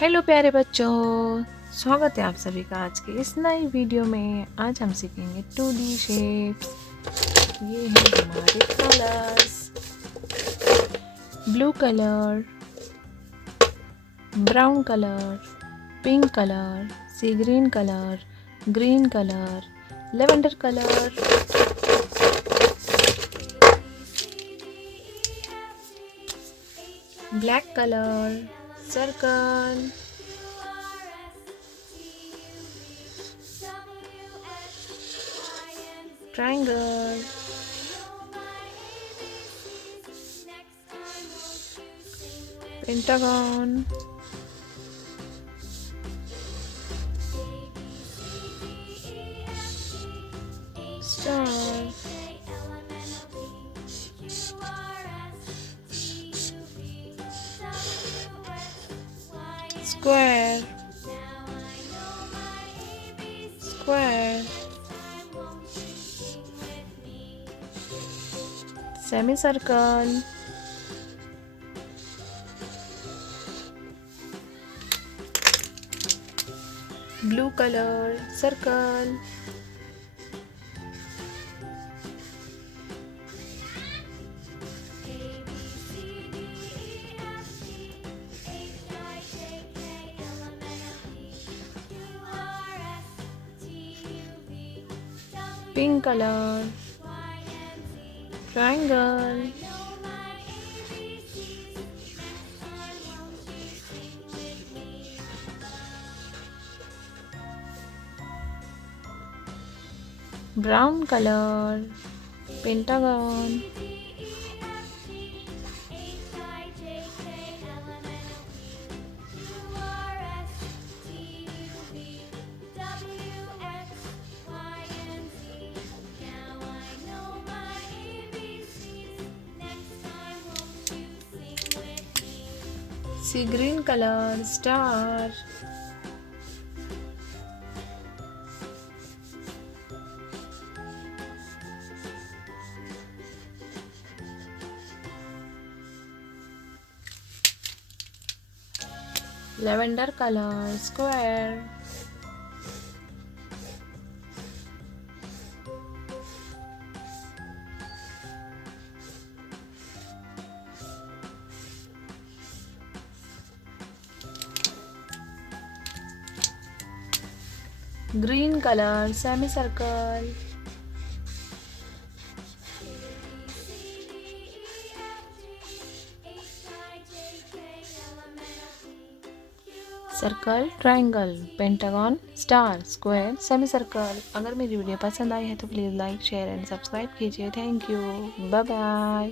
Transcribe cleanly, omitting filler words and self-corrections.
Hello प्यारे बच्चों, स्वागत है आप सभी का आज के इस नई वीडियो में। आज हम सीखेंगे 2D शेप्स। ये हैं हमारे colours. Blue colour, brown colour, pink colour, sea green colour, lavender colour, black colour, circle, triangle, pentagon, star, square, square, semicircle, blue color, circle, pink color, triangle, brown color, pentagon, sea green color, star, lavender color, square, green color, semicircle, circle, triangle, pentagon, star, square, semi circle. अगर मेरी video पसंद आई है तो please like share and subscribe कीजिए। Thank you, bye bye.